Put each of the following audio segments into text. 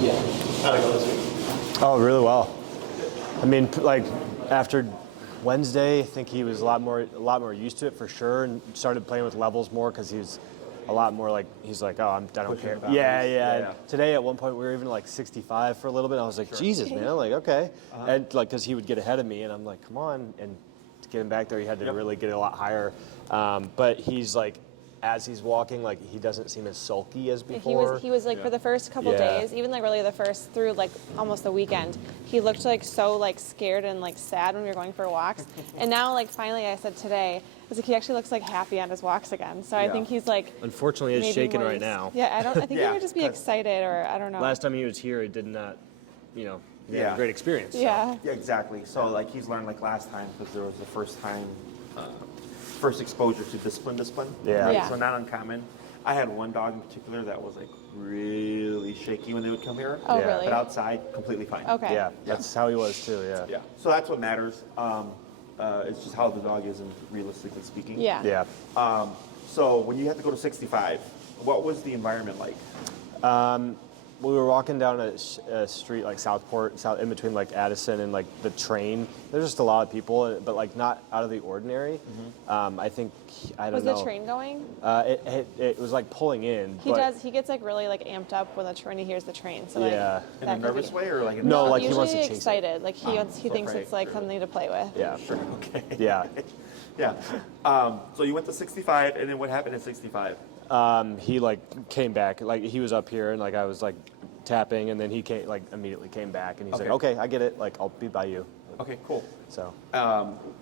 Yeah. How'd it go this week? Oh, really well. I mean, like after Wednesday, I think he was a lot more used to it for sure, and started playing with levels more because he's a lot more like he's like, oh, I don't care. Yeah. Today at one point we were even like 65 for a little bit. I was like, Jesus, man, I'm like okay, and like because he would get ahead of me, and I'm like, come on, and to get him back there, he had to really get it a lot higher. But he's like, as he's walking, like he doesn't seem as sulky as before. He was like for the first couple days, even like really the first through like almost the weekend, he looked like so like scared and like sad when we were going for walks. And now like finally I said today, I was like he actually looks like happy on his walks again. So I think he's like unfortunately is shaking right now. Yeah, I think he would just be excited or I don't know. Last time he was here, he did not, he had a great experience. Yeah. Yeah, exactly. So like he's learned like last time because there was the first exposure to discipline. Yeah. Right? Yeah. So not uncommon. I had one dog in particular that was like really shaky when they would come here. Oh, really? But outside, completely fine. Okay. Yeah, that's how he was too. Yeah. Yeah. So that's what matters. It's just how the dog is, and realistically speaking. Yeah. Yeah. So when you had to go to 65, what was the environment like? We were walking down a street like Southport, in between like Addison and like the train. There's just a lot of people, but like not out of the ordinary. I think I don't know. Was the train going? It was like pulling in. He gets like really like amped up when he hears the train. So like, in a nervous way or like a no, like usually he wants to chase excited. it. Like he thinks it's like something to play with. Yeah. Sure. Okay. Yeah. Yeah. So you went to 65, and then what happened at 65? He like came back, like he was up here, and like I was like tapping, and then he came like immediately came back, and he's like, okay, I get it, like I'll be by you. Okay, cool. So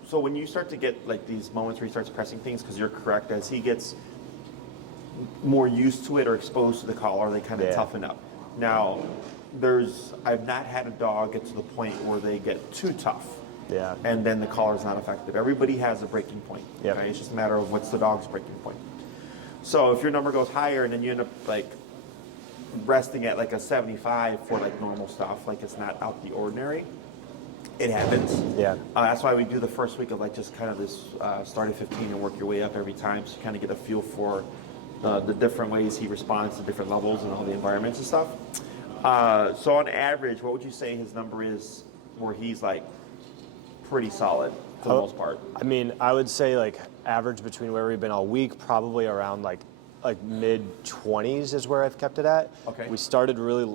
so when you start to get like these moments where he starts pressing things, because you're correct, as he gets more used to it or exposed to the collar, they kind of toughen up. Now, I've not had a dog get to the point where they get too tough. Yeah. And then the collar is not effective. Everybody has a breaking point. Yep. Right? It's just a matter of what's the dog's breaking point. So if your number goes higher and then you end up like resting at like a 75 for like normal stuff, like it's not out the ordinary, it happens. Yeah. That's why we do the first week of like just kind of this start at 15 and work your way up every time, so you kind of get a feel for the different ways he responds to different levels and all the environments and stuff. So on average, what would you say his number is where he's like pretty solid for the most part? I mean, I would say like average between where we've been all week, probably around like mid 20s is where I've kept it at. Okay. We started around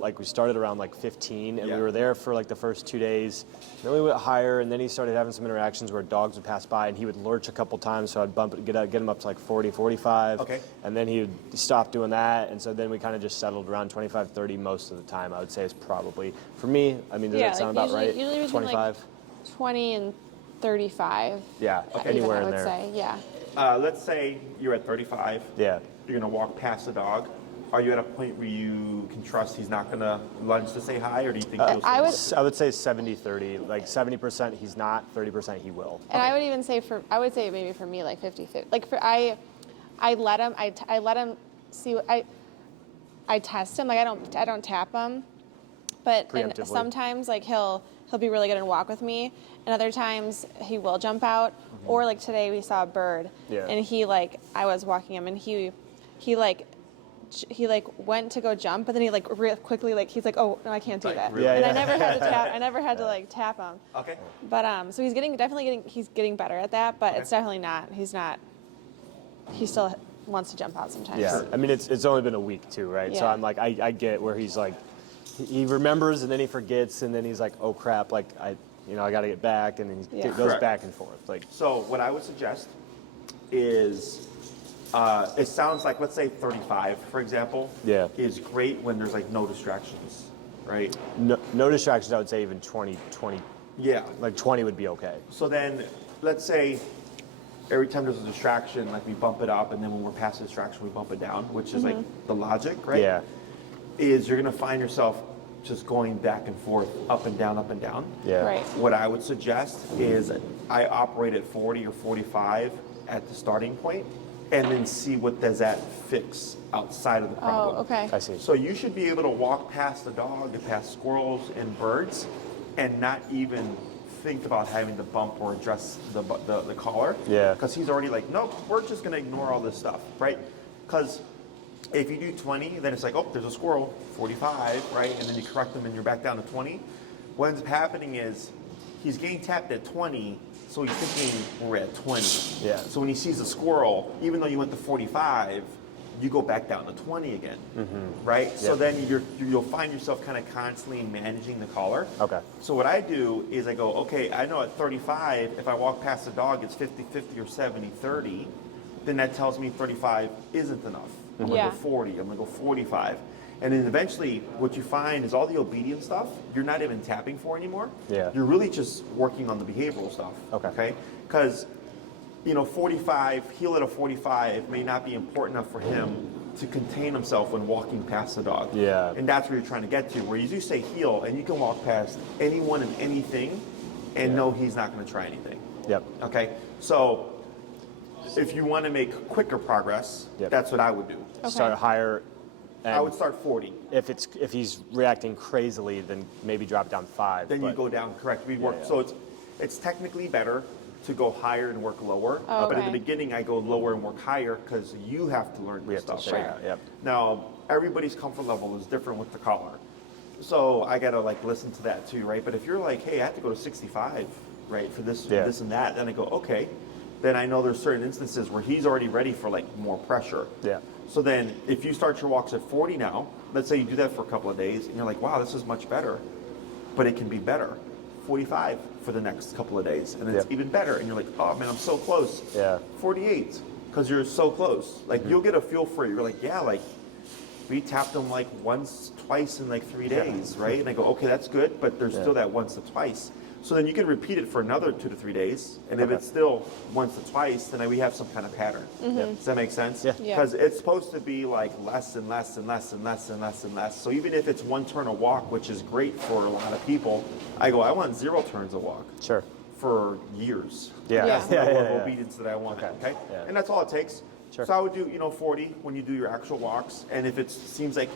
like 15, and we were there for like the first 2 days. Then we went higher, and then he started having some interactions where dogs would pass by, and he would lurch a couple times, so I'd get him up to like 40, 45. Okay. And then he would stop doing that, and so then we kind of just settled around 25, 30 most of the time. I would say is probably, for me, I mean, does that sound about right? Usually between 25? Like 20 and 35. Yeah, anywhere in there. I would say, yeah. Let's say you're at 35. Yeah. You're going to walk past the dog. Are you at a point where you can trust he's not going to lunge to say hi, or do you think he'll I would say 70-30. Like 70% he's not, 30% he will. And I would even say maybe for me like 50-50. Like I let him see what I test him. Like I don't tap him. But and sometimes like he'll be really good and walk with me, and other times he will jump out. Or like today we saw a bird, and I was walking him, and he went to go jump, but then he like real quickly he's like, oh no, I can't do that. Really? And I never had to tap. I never had to like tap him. Okay. But so he's getting better at that. But it's definitely not. He's not. He still wants to jump out sometimes. Yeah. I mean, it's only been a week too, right? Yeah. So I'm like, I get where he's like, he remembers and then he forgets and then he's like, oh crap, like I got to get back, and then he goes back and forth. Like, so what I would suggest is, it sounds like, let's say 35, for example, is great when there's like no distractions, right? No distractions. I would say even 20. Yeah. Like 20 would be okay. So then, let's say every time there's a distraction, like we bump it up, and then when we're past the distraction, we bump it down, which is like the logic, right? Yeah. Is you're going to find yourself just going back and forth, up and down, up and down. Yeah. Right. What I would suggest is I operate at 40 or 45 at the starting point, and then see what does that fix outside of the problem. Oh, okay. I see. So you should be able to walk past the dog and past squirrels and birds and not even think about having to bump or address the collar. Yeah. Because he's already like, nope, we're just going to ignore all this stuff, right? Because If you do 20, then it's like, oh, there's a squirrel, 45, right? And then you correct them and you're back down to 20. What ends up happening is he's getting tapped at 20, so he's thinking we're at 20. Yeah. So when he sees a squirrel, even though you went to 45, you go back down to 20 again, right? So then you'll find yourself kind of constantly managing the collar. Okay. So what I do is I go, okay, I know at 35, if I walk past the dog, it's 50-50 or 70-30, then that tells me 35 isn't enough. I'm gonna Yeah. go 40, I'm gonna go 45. And then eventually what you find is all the obedience stuff, you're not even tapping for anymore. Yeah. You're really just working on the behavioral stuff. Okay. Because 45, heel at a 45 may not be important enough for him to contain himself when walking past the dog. Yeah. And that's where you're trying to get to, where you do say heel and you can walk past anyone and anything and know he's not going to try anything. Yep. Okay? So if you want to make quicker progress, Yep. that's what I would do. Okay. Start higher. And I would start 40. if he's reacting crazily, then maybe drop down 5. Then you but- go down, correct. We work. Yeah. So it's technically better to go higher and work lower. Oh, But at the okay. beginning, I go lower and work higher because you have to learn We this have to stuff. figure it right? out. Yep. Now, everybody's comfort level is different with the collar. So I got to listen to that too, right? But if you're like, hey, I have to go to 65, right, for this, Yeah. this and that, then I go, okay. Then I know there's certain instances where he's already ready for more pressure. Yeah. So then if you start your walks at 40 now, let's say you do that for a couple of days and you're like, wow, this is much better, but it can be better. 45 for the next couple of days, and it's Yep. even better. And you're like, oh man, I'm so close. Yeah. 48, because you're so close. You'll get a feel for it. You're like, yeah, we tapped them once, twice in 3 days, right? And I go, okay, that's good, but there's still that once to twice. So then you can repeat it for another 2 to 3 days, and if Okay. it's still once to twice, then we have some kind of pattern. Does that make sense? Yeah. Yeah. Because it's supposed to be less and less and less and less and less and less. So even if it's one turn a walk, which is great for a lot of people, I go, I want 0 turns a walk Sure. for years. Yeah. That's the Yeah, level yeah, of yeah. obedience that I want. Okay. Yeah. And that's all it takes. Sure. So I would do 40 when you do your actual walks, and if it seems like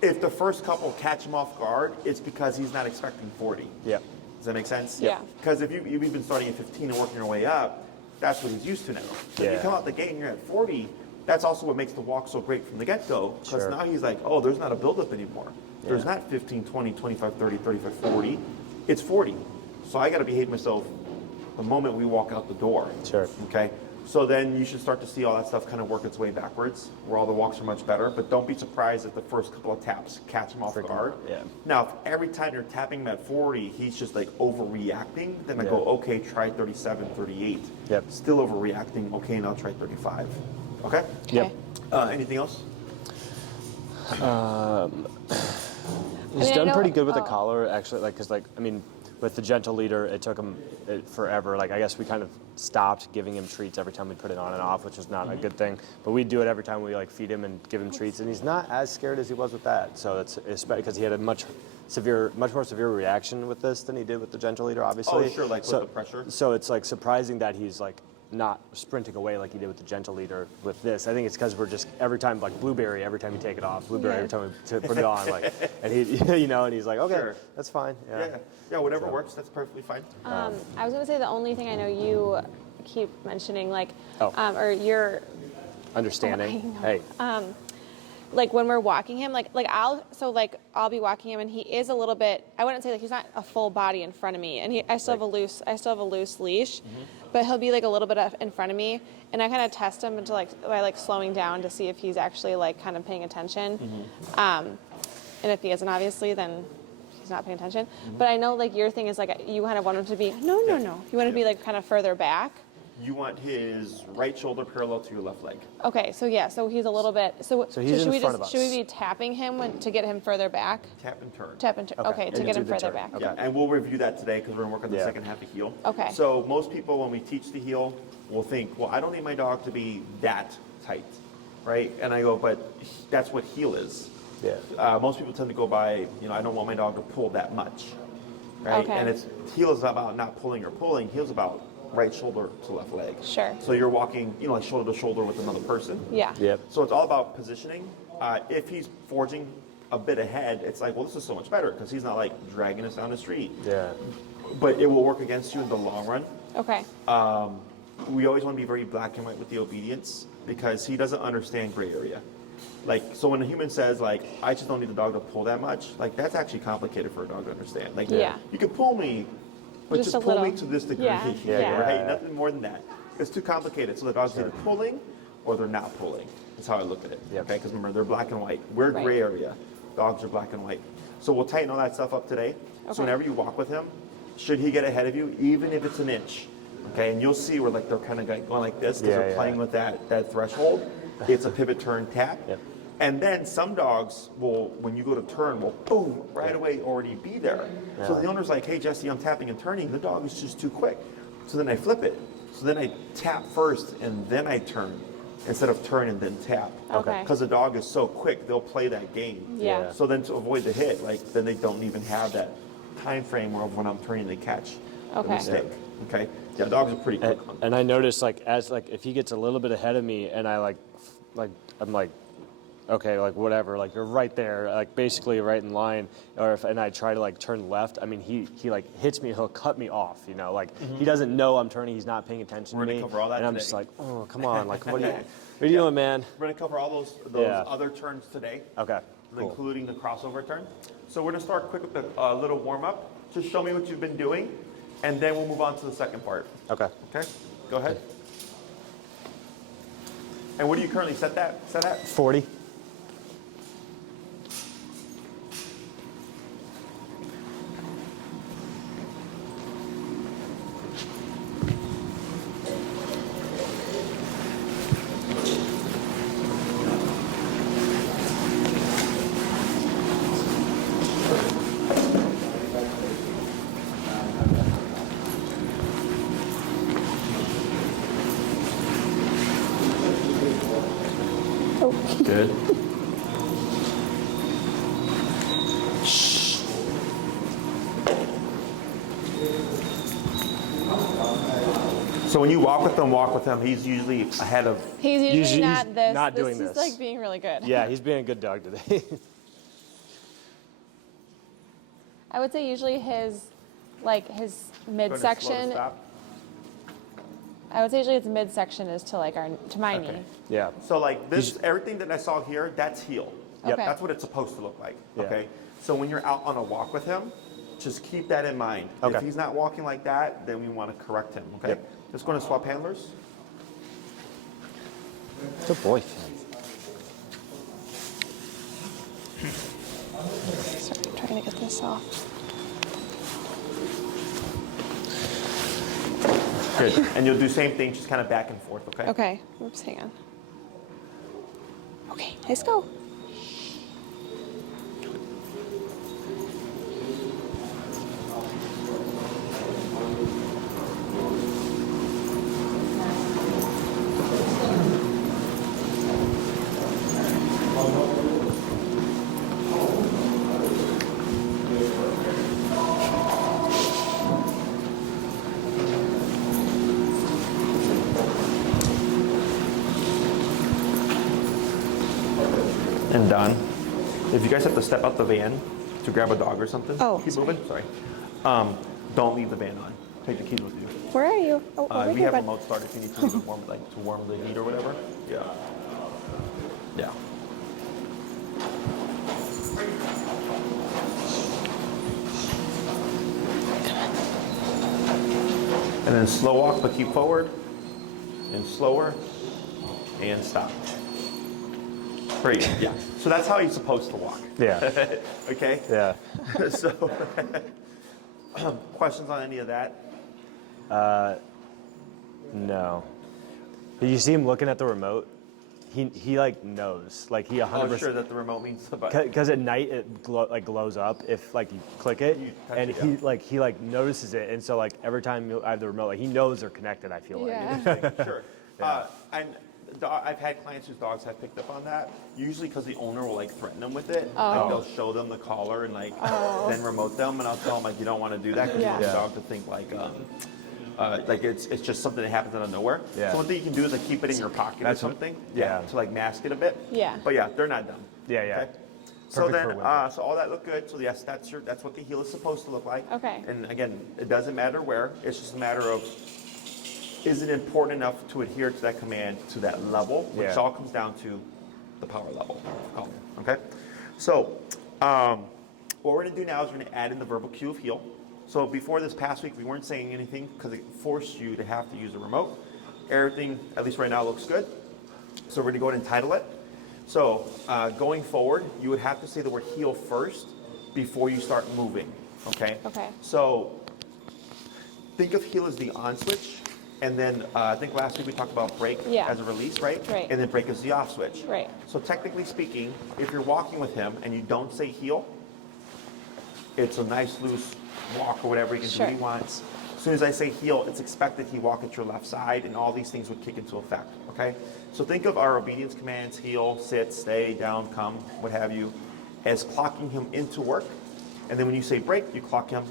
if the first couple catch him off guard, it's because he's not expecting 40. Yeah. Does that make sense? Yeah. Because if you've been starting at 15 and working your way up, that's what he's used to now. So if you Yeah. come out the gate and you're at 40, that's also what makes the walk so great from the get-go. Because Sure. now he's like, oh, there's not a buildup anymore. There's Yeah. not 15, 20, 25, 30, 35, 40. It's 40. So I got to behave myself the moment we walk out the door. Sure. Okay? So then you should start to see all that stuff kind of work its way backwards, where all the walks are much better. But don't be surprised if the first couple of taps catch him off Freak him guard. out, yeah. Now, if every time you're tapping him at 40, he's just overreacting, then I go, Yeah. okay, try 37, 38. Yep. Still overreacting. Okay, now try 35. Okay? Yep. Anything else? He's I done know- pretty good with the oh. collar, actually. With the gentle leader, it took him forever. I guess we kind of stopped giving him treats every time we put it on and off, which was not a good thing. But we do it every time we feed him and give him treats, and he's not as scared as he was with that. So it's because he had a much more severe reaction with this than he did with the gentle leader, obviously. Oh, sure, with the pressure. So it's surprising that he's not sprinting away like he did with the gentle leader with this. I think it's because we're just every time blueberry every time you take it off, blueberry every time we put it on, and he and he's like, okay, Sure. that's fine. Yeah, whatever works, that's perfectly fine. I was gonna say the only thing I know you keep mentioning, Oh. or you're Understanding. I know. Hey, when we're walking him, I'll be walking him, and he is a little bit. I wouldn't say he's not a full body in front of me, and I still have a loose leash, but he'll be a little bit in front of me, and I kind of test him by slowing down to see if he's actually kind of paying attention, and if he isn't, obviously, then he's not paying attention. But I know your thing is you kind of want him to be no, you want to be kind of further back. You want his right shoulder parallel to your left leg. Okay, so he's a little bit. So he's should in we front of us. should we be tapping him to get him further back? Tap and turn. Tap and turn. Okay, to And get do him the further turn. back. Okay. Yeah, and we'll review that today because we're going to work on the Yeah. second half of heel. Okay. So most people, when we teach the heel, will think, well, I don't need my dog to be that tight, right? And I go, but that's what heel is. yeah, Most people tend to go by, I don't want my dog to pull that much, right? Okay. And heel is about not pulling or pulling. Heel's about right shoulder to left leg. Sure. So you're walking, shoulder to shoulder with another person. Yeah. yep, So it's all about positioning. If he's forging a bit ahead, it's well, this is so much better because he's not dragging us down the street. yeah, But it will work against you in the long run. Okay. We always want to be very black and white with the obedience because he doesn't understand gray area. Like, so when a human says, like, I just don't need the dog to pull that much, like, that's actually complicated for a dog to understand. Like, Yeah. you can pull me, but Just just a pull me little. to this degree, Yeah, yeah. right? Nothing more than that. It's too complicated. So the dog's either pulling or they're not pulling. That's how I look at it. Yep. Okay, because remember, they're black and white. We're Right. gray area. Dogs are black and white. So we'll tighten all that stuff up today. Okay. So whenever you walk with him, should he get ahead of you, even if it's an inch, okay, and you'll see where like they're kind of going like this because they're playing with that threshold. It's a pivot turn tap. Yep. And then some dogs will, when you go to turn, will boom, right away already be there. So the owner's like, hey, Jesse, I'm tapping and turning. The dog is just too quick. So then I flip it. So then I tap first and then I turn instead of turn and then tap. Okay. Because the dog is so quick, they'll play that game. Yeah. So then to avoid the hit, like then they don't even have that time frame of when I'm turning they catch the Okay. mistake. Okay. Yeah, dogs are pretty quick. And I noticed like as like if he gets a little bit ahead of me and I like I'm like, okay, like whatever, like you're right there, like basically right in line. Or if and I try to like turn left, I mean he like hits me, he'll cut me off, you know, like he doesn't know I'm turning, he's not paying attention We're to gonna me, cover all that and I'm today. just like, oh come on, like what are you doing, man? We're gonna cover all those Yeah. other turns today. Okay, cool. Including the crossover turn. So we're gonna start quick with a little warm up. Just show me what you've been doing, and then we'll move on to the second part. Okay. Okay, go ahead. And what do you currently set at? 40. Good. So when you walk with him, he's usually ahead of. He's usually Usually not he's this. not doing This this. is like being really good. Yeah, he's being a good dog today. I would say usually his midsection. I would say usually its midsection is to like to my knee. Yeah. So like this, everything that I saw here, that's heel. Yep. Okay. That's what it's supposed to look like. Yeah. Okay. So when you're out on a walk with him, just keep that in mind. Okay. If he's not walking like that, then we want to correct him. Okay. Yep. Just going to swap handlers. Good boy. Sorry, I'm trying to get this off. Good. And you'll do same thing, just kind of back and forth. Okay. Okay. Oops, hang on. Okay, let's go. And done. If you guys have to step out the van to grab a dog or something, Oh, keep sorry. moving. Sorry. Don't leave the van on. Take the keys with you. Where are you? Oh, over We here, have bud. remote start if you need to leave it warm, like to warm the heat or whatever. Yeah. Yeah. And then slow walk, but keep forward. And slower. And stop. Great. Yeah. So that's how he's supposed to walk. Yeah. Okay. Yeah. So, questions on any of that? No. Did you see him looking at the remote? He like knows, like he 100%. Oh, sure that the remote means the button. Because at night it glows up if like you click it, You touch and it, he notices it, and so like every time I have the remote, like he knows they're connected. I feel like. Yeah. Sure. And I've had clients whose dogs have picked up on that. Usually because the owner will like threaten them with it. Oh. Like they'll show them the collar and like then remote them, and I'll tell them like you don't want to do that because you want the Yeah. dog to think like it's just something that happens out of nowhere. Yeah. So one thing you can do is like keep it in your pocket That's or what- something. yeah. To like mask it a bit. Yeah. But yeah, they're not done. Yeah, yeah. Okay? So Perfect for then, winter. so all that looked good. So yes, that's what the heel is supposed to look like. Okay. And again, it doesn't matter where. It's just a matter of is it important enough to adhere to that command to that level, which Yeah. all comes down to the power level. Okay? So what we're going to do now is we're going to add in the verbal cue of heel. So before this past week, we weren't saying anything because it forced you to have to use a remote. Everything, at least right now, looks good. So we're going to go ahead and title it. So going forward, you would have to say the word heel first before you start moving. Okay? Okay. So think of heel as the on switch. And then I think last week we talked about break as a release, right? Right. And then break is the off switch. Right. So technically speaking, if you're walking with him and you don't say heel, it's a nice loose walk or whatever. He can do what he wants. As soon as I say heel, it's expected he walk at your left side, and all these things would kick into effect. Okay. So think of our obedience commands: heel, sit, stay, down, come, what have you, as clocking him into work. And then when you say break, you clock him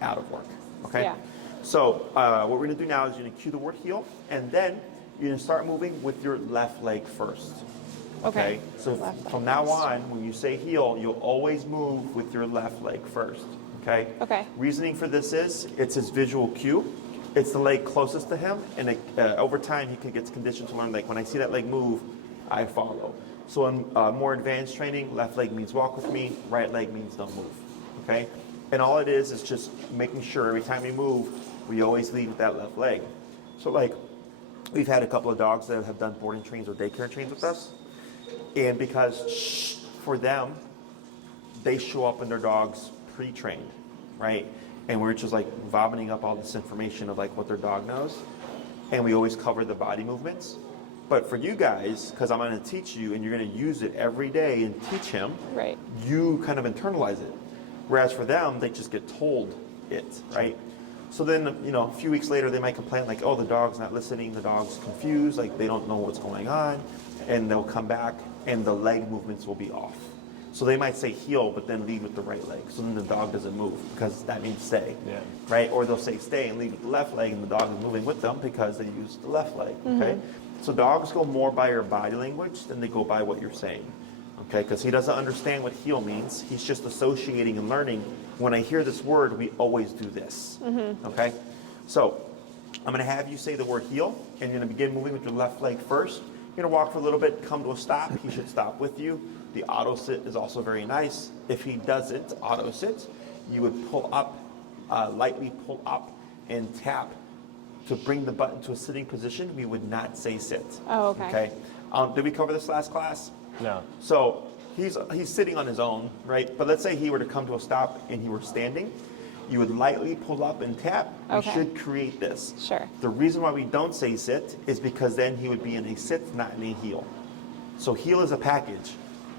out of work. Okay. Yeah. So what we're going to do now is you're going to cue the word heel, and then you're going to start moving with your left leg first. Okay? So from now on, when you say heel, you'll always move with your left leg first. Okay? Okay. Reasoning for this is it's his visual cue. It's the leg closest to him, and over time he gets conditioned to learn, like, when I see that leg move, I follow. So in more advanced training, left leg means walk with me, right leg means don't move. Okay? And all it is just making sure every time we move, we always lead with that left leg. So like, we've had a couple of dogs that have done boarding trains or daycare trains with us. And because for them, they show up in their dogs pre-trained, right? And we're just like vomiting up all this information of like what their dog knows. And we always cover the body movements. But for you guys, because I'm going to teach you and you're going to use it every day and teach him, Right. you kind of internalize it. Whereas for them, they just get told it, right? So then, a few weeks later, they might complain like, oh, the dog's not listening, the dog's confused, like they don't know what's going on, and they'll come back and the leg movements will be off. So they might say heel, but then lead with the right leg. So then the dog doesn't move because that means stay, right? Or they'll say stay and lead with the left leg, and the dog is moving with them because they use the left leg, okay? So dogs go more by your body language than they go by what you're saying. Okay, because he doesn't understand what heel means. He's just associating and learning. When I hear this word, we always do this. Okay, so I'm going to have you say the word heel, and you're going to begin moving with your left leg first. You're going to walk for a little bit, come to a stop. He should stop with you. The auto sit is also very nice. If he doesn't auto sit, you would pull up, lightly pull up, and tap to bring the button to a sitting position. We would not say sit. Oh, okay. Okay. Did we cover this last class? No. So he's sitting on his own, right? But let's say he were to come to a stop and he were standing, you would lightly pull up and tap. Okay. You should create this. Sure. The reason why we don't say sit is because then he would be in a sit, not in a heel. So heel is a package.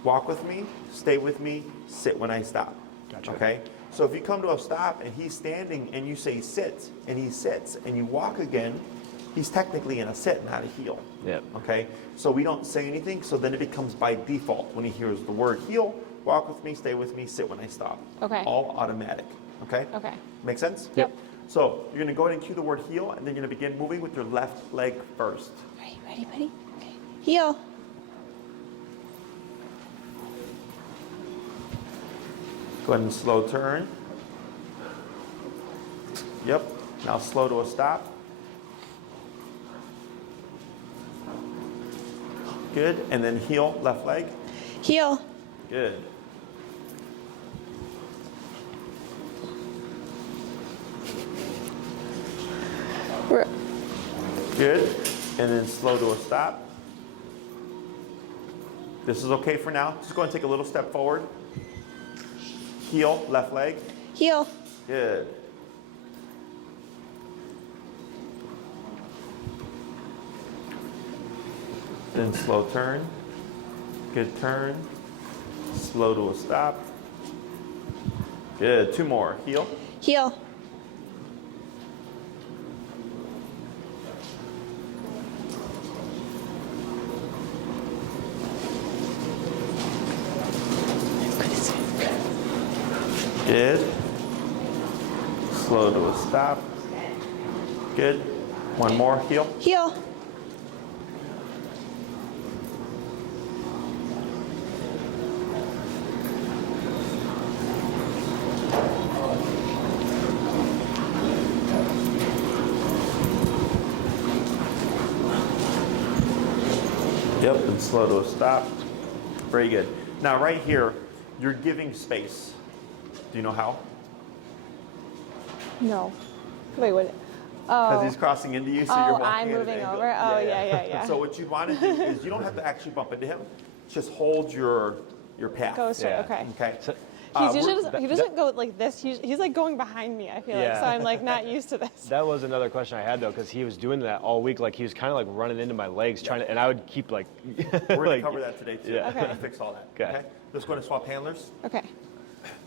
Walk with me, stay with me, sit when I stop. Gotcha. Okay? So if you come to a stop and he's standing and you say sit and he sits and you walk again, he's technically in a sit, not a heel. Yep. Okay? So we don't say anything, so then it becomes by default when he hears the word heel, walk with me, stay with me, sit when I stop. Okay. All automatic. Okay? Okay. Make sense? Yep. So you're going to go ahead and cue the word heel, and then you're going to begin moving with your left leg first. Ready, buddy? Okay. Heel. Go ahead and slow turn. Yep. Now slow to a stop. Good. And then heel, left leg. Heel. Good. Good. And then slow to a stop. This is okay for now. Just go and take a little step forward. Heel, left leg. Heel. Good. Then slow turn. Good turn. Slow to a stop. Good. Two more. Heel. Heel. Good. Slow to a stop. Good. One more. Heel. Heel. Yep, and slow to a stop. Very good. Now right here, you're giving space. Do you know how? No. Wait, what? Because Oh. he's crossing into you, so Oh, you're walking I'm at an moving angle. over? Oh, yeah. So what you'd want to do is you don't have to actually bump into him. Just hold your path. Go straight, Yeah. okay. Okay. He doesn't go like this. He's like going behind me, I feel like. So I'm like not used to this. That was another question I had though, because he was doing that all week. Like he was kind of like running into my legs, trying to, and I would keep like. We're going to cover that today too. Yeah. We're going to fix all that. Okay. Let's go to swap handlers. Okay.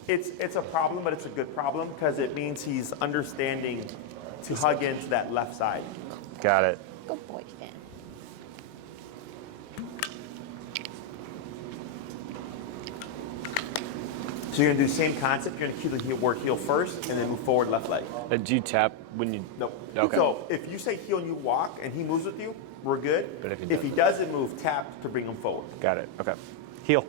It's a problem, but it's a good problem because it means he's understanding to hug into that left side. Got it. Good boy, Finn. So you're going to do the same concept. You're going to cue the work heel first and then move forward left leg. Do you tap when you? No. Okay. So if you say heel and you walk and he moves with you, we're good. But if he doesn't move, tap to bring him forward. Got it. Okay. Heel.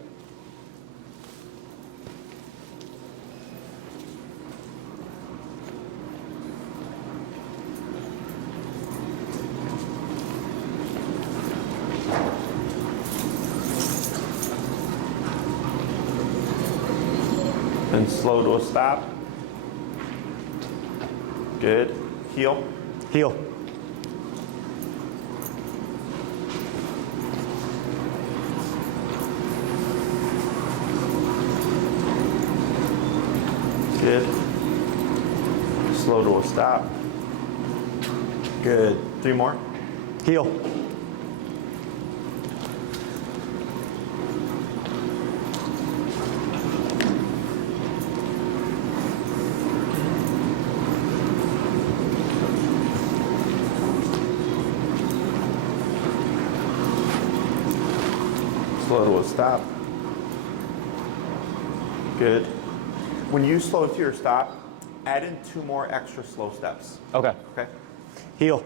And slow to a stop. Good. Heel. Heel. Good. Slow to a stop. Good. 3 more. Heel. Slow to a stop. Good. When you slow to your stop, add in 2 more extra slow steps. Okay. Okay? Heel.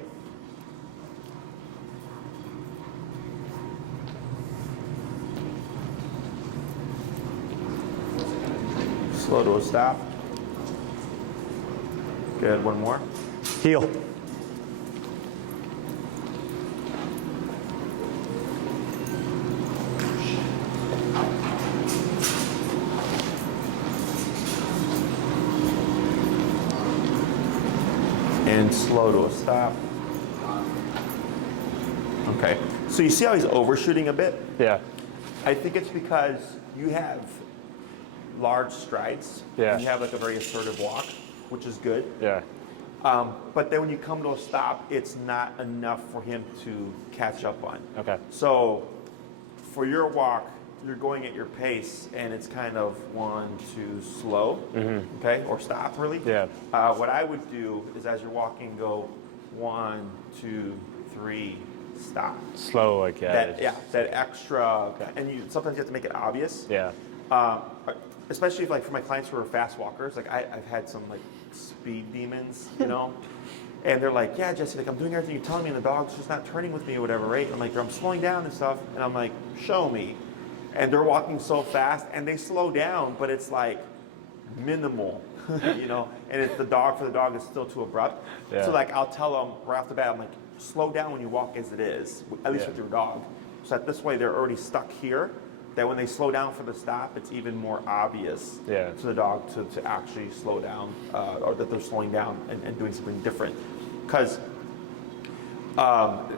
Slow to a stop. Good. 1 more. Heel. And slow to a stop. Okay. So you see how he's overshooting a bit? Yeah. I think it's because you have large strides. Yeah. And you have like a very assertive walk, which is good. Yeah. But then when you come to a stop, it's not enough for him to catch up on. Okay. So for your walk, you're going at your pace, and it's kind of 1, 2, slow, okay, or stop really. Yeah. What I would do is, as you're walking, go 1, 2, 3, stop. Slow like that. That extra, and sometimes you have to make it obvious. Yeah. Especially if, like, for my clients who are fast walkers, like I've had some like speed demons, you know, and they're like, yeah, Jesse, like I'm doing everything you're telling me, and the dog's just not turning with me or whatever, right? I'm like, I'm slowing down and stuff, and I'm like, show me. And they're walking so fast, and they slow down, but it's like minimal, you know. And it's for the dog is still too abrupt. Yeah. So like I'll tell them right off the bat, I'm like, slow down when you walk as it is, at least with your dog. So that this way they're already stuck here. That when they slow down for the stop, it's even more obvious to the dog to actually slow down, or that they're slowing down and doing something different. Because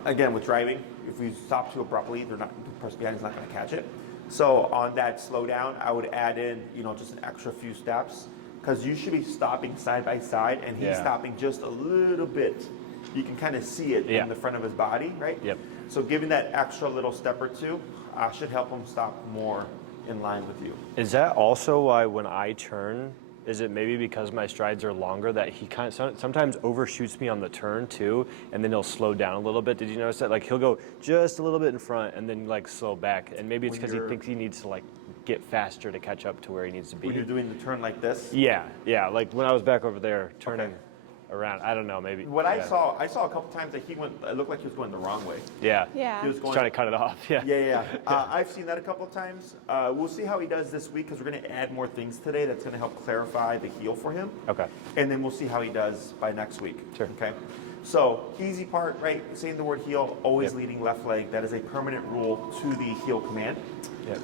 again, with driving, if we stop too abruptly, the person behind is not going to catch it. So on that slowdown, I would add in, just an extra few steps, because you should be stopping side by side, and he's stopping just a little bit. You can kind of see it in the front of his body, right? Yep. So giving that extra little step or two should help him stop more in line with you. Is that also why when I turn, is it maybe because my strides are longer that he kind of sometimes overshoots me on the turn too, and then he'll slow down a little bit? Did you notice that? Like he'll go just a little bit in front and then like slow back, and maybe it's because he thinks he needs to like get faster to catch up to where he needs to be. When you're doing the turn like this? Yeah. Like when I was back over there turning around, I don't know, maybe. What I saw a couple times that it looked like he was going the wrong way. Yeah. Yeah. He was going, trying to cut it off. Yeah. Yeah. I've seen that a couple of times. We'll see how he does this week, because we're going to add more things today that's going to help clarify the heel for him. Okay. And then we'll see how he does by next week. Sure. Okay. So easy part, right? Saying the word heel, always leading left leg. That is a permanent rule to the heel command. Yep.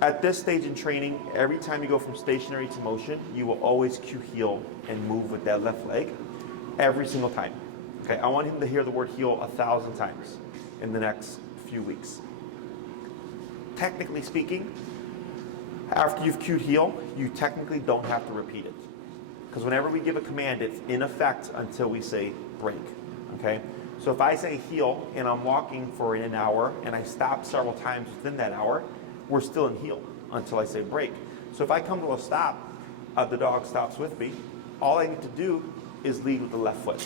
At this stage in training, every time you go from stationary to motion, you will always cue heel and move with that left leg every single time. Okay, I want him to hear the word heel 1,000 times in the next few weeks. Technically speaking, after you've cued heel, you technically don't have to repeat it. Because whenever we give a command, it's in effect until we say break. Okay? So if I say heel and I'm walking for an hour and I stop several times within that hour, we're still in heel until I say break. So if I come to a stop, the dog stops with me, all I need to do is lead with the left foot.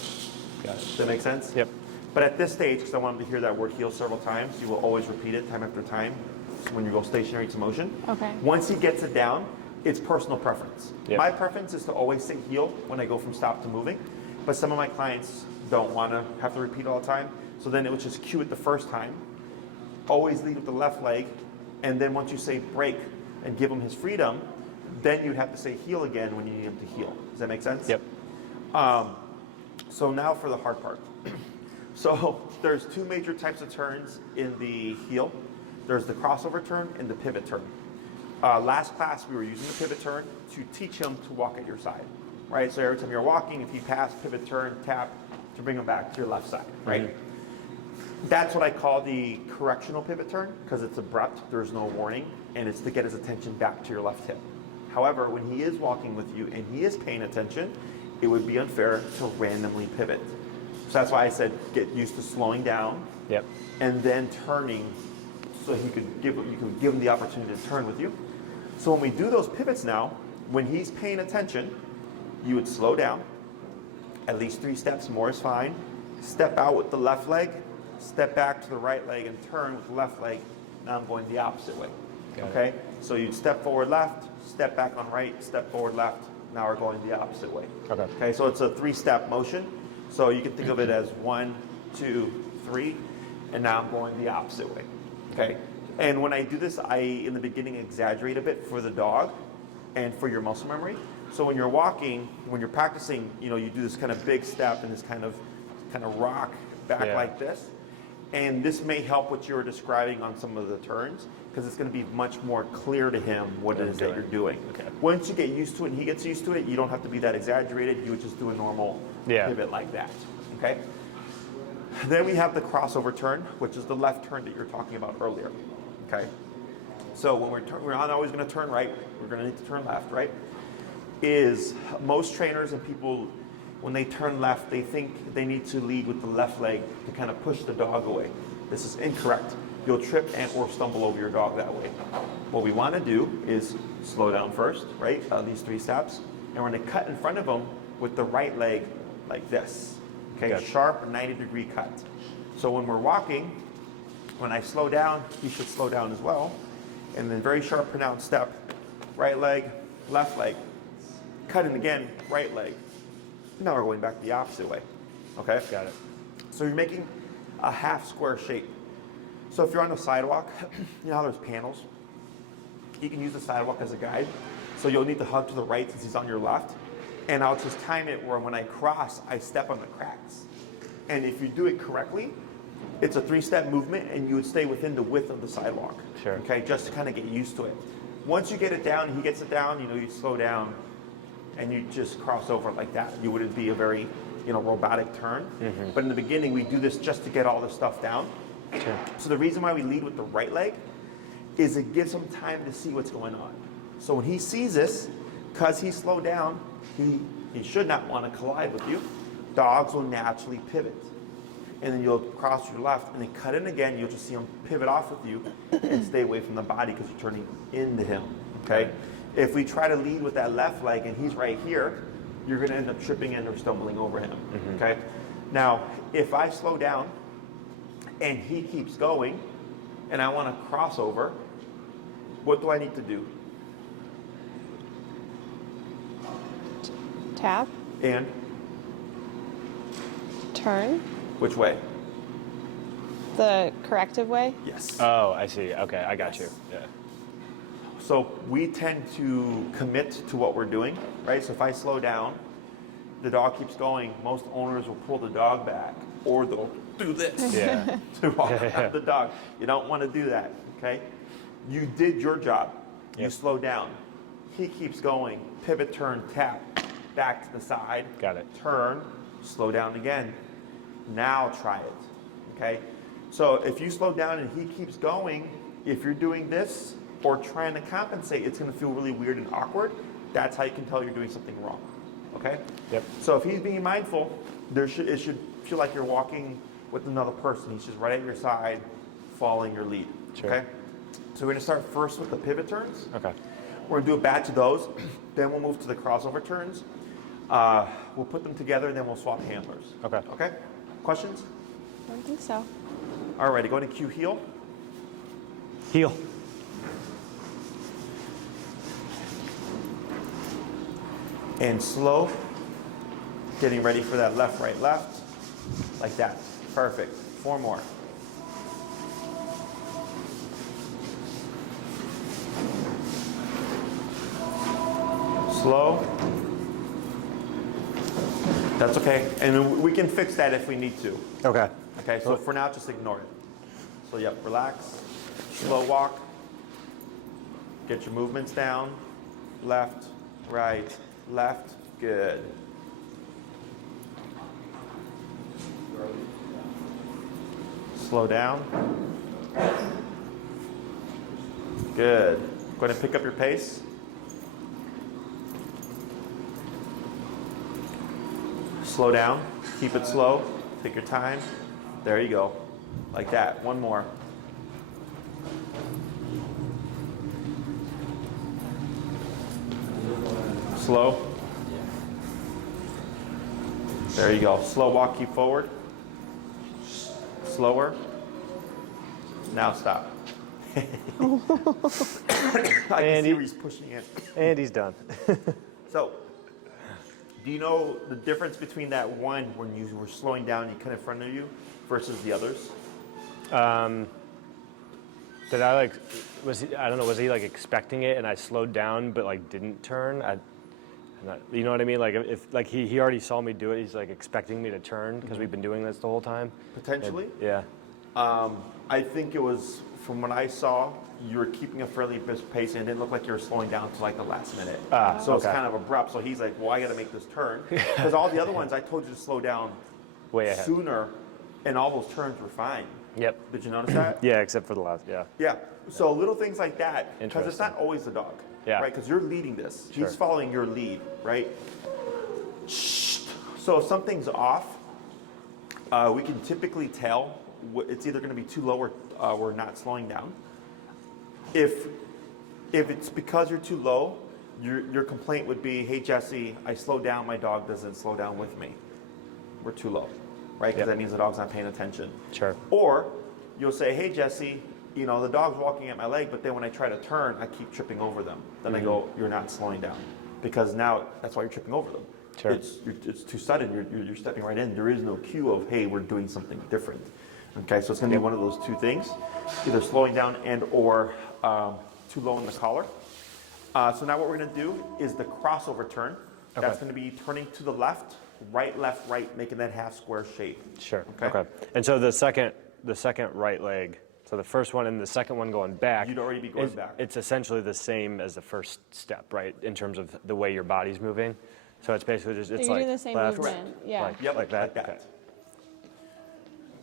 Got it. Does that make sense? Yep. But at this stage, because I want him to hear that word heel several times, you will always repeat it time after time when you go stationary to motion. Okay. Once he gets it down, it's personal preference. Yep. My preference is to always say heel when I go from stop to moving, but some of my clients don't want to have to repeat all the time, so then it would just cue it the first time, always lead with the left leg, and then once you say break and give him his freedom, then you'd have to say heel again when you need him to heel. Does that make sense? Yep. So now for the hard part. So there's two major types of turns in the heel. There's the crossover turn and the pivot turn. Last class, we were using the pivot turn to teach him to walk at your side, right? So every time you're walking, if you pass, pivot turn, tap to bring him back to your left side, right? Mm-hmm. That's what I call the correctional pivot turn because it's abrupt, there's no warning, and it's to get his attention back to your left hip. However, when he is walking with you and he is paying attention, it would be unfair to randomly pivot. So that's why I said get used to slowing down Yep. and then turning so you could give him the opportunity to turn with you. So when we do those pivots now, when he's paying attention, you would slow down, at least 3 steps, more is fine. Step out with the left leg, step back to the right leg and turn with the left leg. Now I'm going the opposite way. Okay? So you'd step forward left, step back on right, step forward left. Now we're going the opposite way. Okay, so it's a 3-step motion. So you can think of it as 1, 2, 3, and now I'm going the opposite way. Okay? And when I do this, I, in the beginning, exaggerate a bit for the dog and for your muscle memory. So when you're walking, when you're practicing, you know, you do this kind of big step and this kind of rock back like this. And this may help what you were describing on some of the turns because it's going to be much more clear to him what it is that you're doing. Okay. Once you get used to it and he gets used to it, you don't have to be that exaggerated. You would just do a normal pivot like that. Okay? Then we have the crossover turn, which is the left turn that you were talking about earlier. Okay? So when we're not always going to turn right, we're going to need to turn left, right? Is most trainers and people, when they turn left, they think they need to lead with the left leg to kind of push the dog away. This is incorrect. You'll trip and or stumble over your dog that way. What we want to do is slow down first, right? These 3 steps. And we're going to cut in front of them with the right leg like this. Okay, sharp 90-degree cut. So when we're walking, when I slow down, he should slow down as well. And then very sharp pronounced step, right leg, left leg. Cutting again, right leg. Now we're going back the opposite way. Okay? Got it. So you're making a half square shape. So if you're on a sidewalk, you know how there's panels? You can use the sidewalk as a guide. So you'll need to hug to the right since he's on your left. And I'll just time it where when I cross, I step on the cracks. And if you do it correctly, it's a 3-step movement and you would stay within the width of the sidewalk. Sure. Okay, just to kind of get used to it. Once you get it down, he gets it down, you know, you slow down and you just cross over like that. You wouldn't be a very, you know, robotic turn. Mm-hmm. But in the beginning, we do this just to get all this stuff down. Sure. So the reason why we lead with the right leg is it gives him time to see what's going on. So when he sees this, because he's slowed down, he should not want to collide with you. Dogs will naturally pivot. And then you'll cross your left and then cut in again. You'll just see him pivot off with you and stay away from the body because you're turning into him. Okay? If we try to lead with that left leg and he's right here, you're going to end up tripping in or stumbling over him. Mm-hmm. Okay? Now, if I slow down and he keeps going and I want to cross over, what do I need to do? Tap. And? Turn. Which way? The corrective way? Yes. Oh, I see. Okay, I got you. Yeah. So we tend to commit to what we're doing, right? So if I slow down the dog keeps going, most owners will pull the dog back or they'll do this Yeah. to walk out the dog. You don't want to do that, okay? You did your job. You Yep. slow down. He keeps going. Pivot, turn, tap, back to the side. Got it. Turn, slow down again. Now try it, okay? So if you slow down and he keeps going, if you're doing this or trying to compensate, it's going to feel really weird and awkward. That's how you can tell you're doing something wrong, okay? Yep. So if he's being mindful, it should feel like you're walking with another person. He's just right at your side, following your lead, Sure. okay? So we're going to start first with the pivot turns. Okay. We're going to do a batch of those. Then we'll move to the crossover turns. We'll put them together, and then we'll swap handlers. Okay. Okay? Questions? I don't think so. Alrighty, go to cue heel. Heel. And slow. Getting ready for that left, right, left. Like that. Perfect. 4 more. Slow. That's okay. And we can fix that if we need to. Okay. Okay, so for now, just ignore it. So yep, relax. Slow walk. Get your movements down. Left, right, left. Good. Slow down. Good. Go ahead and pick up your pace. Slow down. Keep it slow. Take your time. There you go. Like that. One more. Slow. There you go. Slow walk, keep forward. Slower. Now stop. I can see where he's pushing it. And he's done. So, do you know the difference between that one when you were slowing down, he cut in front of you, versus the others? Did I like, I don't know, was he like expecting it and I slowed down but like didn't turn? You know what I mean? Like if like he already saw me do it, he's like expecting me to turn because we've been doing this the whole time. Potentially. Yeah. I think it was, from what I saw, you were keeping a fairly brisk pace and it didn't look like you were slowing down to like the last minute. So it's okay. kind of abrupt. So he's like, well, I got to make this turn. Because all the other ones, I told you to slow down Way ahead. sooner, and all those turns were fine. Yep. Did you notice that? Yeah, except for the last, yeah. Yeah. So little things like that, because it's Interesting. not always the dog. Yeah. Right? Because you're leading this. Sure. He's following your lead, right? So if something's off, we can typically tell it's either going to be too low or we're not slowing down. If it's because you're too low, your complaint would be, hey Jesse, I slowed down, my dog doesn't slow down with me. We're too low, right? Because Yep. that means the dog's not paying attention. Sure. Or you'll say, hey Jesse, you know, the dog's walking at my leg, but then when I try to turn, I keep tripping over them. Then I go, you're not slowing down. Because now, that's why you're tripping over them. Sure. It's too sudden, you're stepping right in. There is no cue of, hey, we're doing something different. Okay, so it's gonna be one of those two things, either slowing down and or too low in the collar. So now what we're gonna do is the crossover turn. Okay. That's gonna be turning to the left, right, making that half square shape. Sure. Okay. And so the second right leg, so the first one and the second one going back. You'd already be going back. It's essentially the same as the first step, right? In terms of the way your body's moving. So it's basically just, it's You're like doing the same left, movement. Yeah. like, Yep, like that. like that. Okay.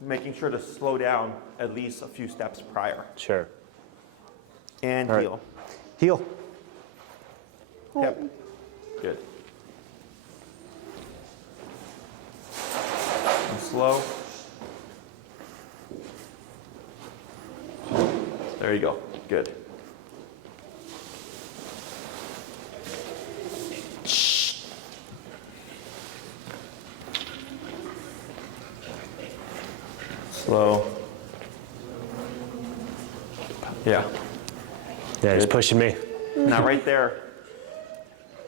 Making sure to slow down at least a few steps prior. Sure. And All right. heel. Heel. Yep. Good. And slow. There you go. Good. Slow. Yeah. Yeah, he's pushing me. Now right there,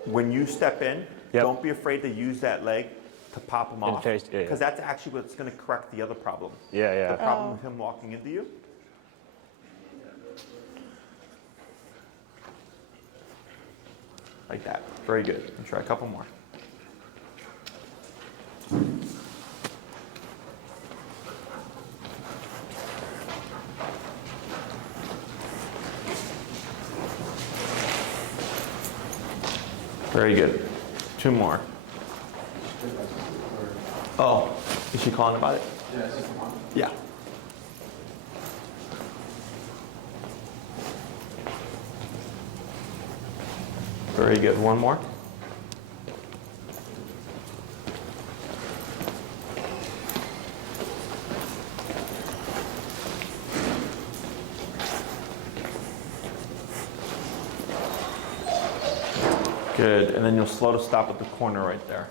when you step in, Yep. don't be afraid to use that leg to pop him off. face, yeah, yeah. Because that's actually what's going to correct the other problem. Yeah, The yeah. problem with him walking into you. Like that. Very good. And try a couple more. Very good. 2 more. Oh, is she calling about it? Yeah. Very good. 1 more. Good, and then you'll slow to stop at the corner right there.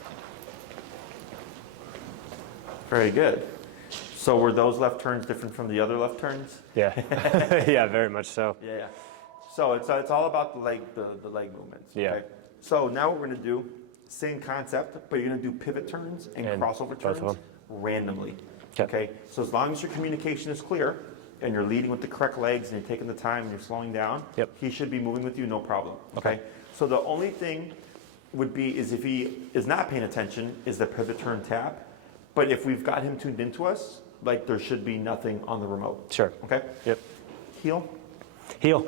Very good. So were those left turns different from the other left turns? Yeah. Yeah, very much so. Yeah. So it's all about the leg movements. Okay? Yeah. So now what we're going to do, same concept, but you're going to do pivot turns and crossover both turns of them. randomly. Okay. Okay. So as long as your communication is clear and you're leading with the correct legs and you're taking the time and you're slowing down, Yep. he should be moving with you, no problem. Okay. So the only thing would be is if he is not paying attention is the pivot turn tap. But if we've got him tuned into us, like there should be nothing on the remote. Sure. Okay? Yep. Heel. Heel.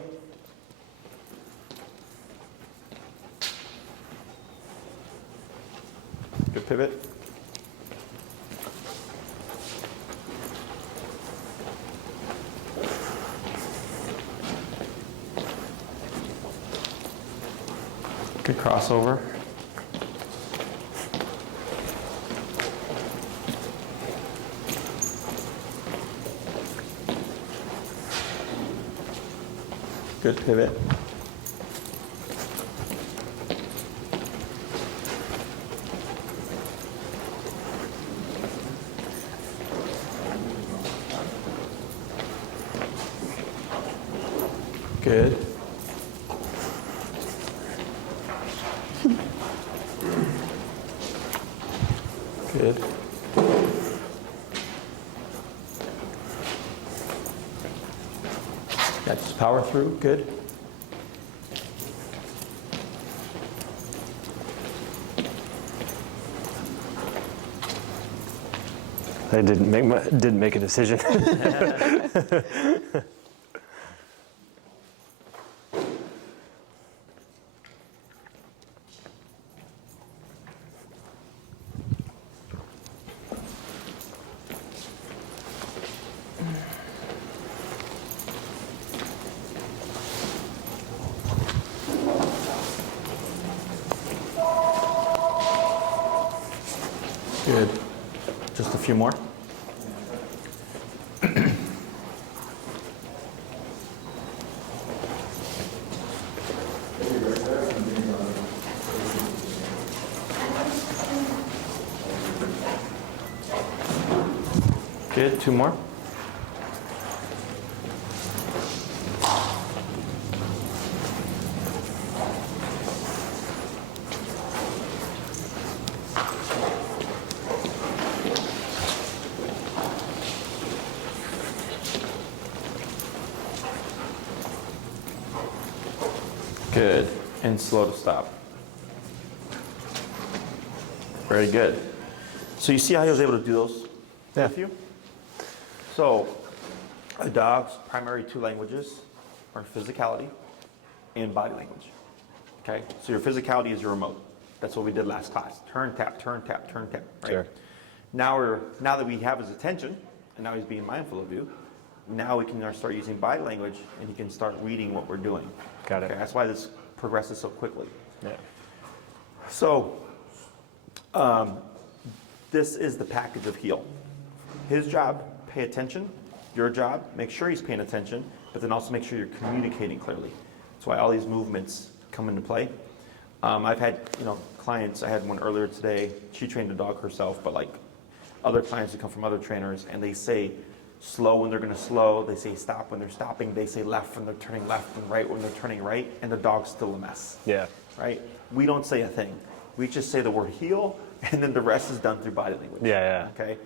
Good pivot. Good crossover. Good pivot. Good. Good. Yeah, just power through. Good. I didn't make a decision. Good. Just a few more. Good. 2 more. Good. And slow to stop. Very good. So you see how he was able to do those with you? So a dog's primary 2 languages are physicality and body language. Okay? So your physicality is your remote. That's what we did last class. Turn, tap, turn, tap, turn, tap. Right? Sure. Now that we have his attention, and now he's being mindful of you, now we can start using body language, and he can start reading what we're doing. Got it. Okay? That's why this progresses so quickly. Yeah. So this is the package of heal. His job, pay attention. Your job, make sure he's paying attention, but then also make sure you're communicating clearly. That's why all these movements come into play. I've had clients. I had one earlier today. She trained a dog herself, but like other clients who come from other trainers, and they say slow when they're going to slow. They say stop when they're stopping. They say left when they're turning left and right when they're turning right, and the dog's still a mess. Yeah. Right? We don't say a thing. We just say the word heel, and then the rest is done through body language. Yeah. Okay?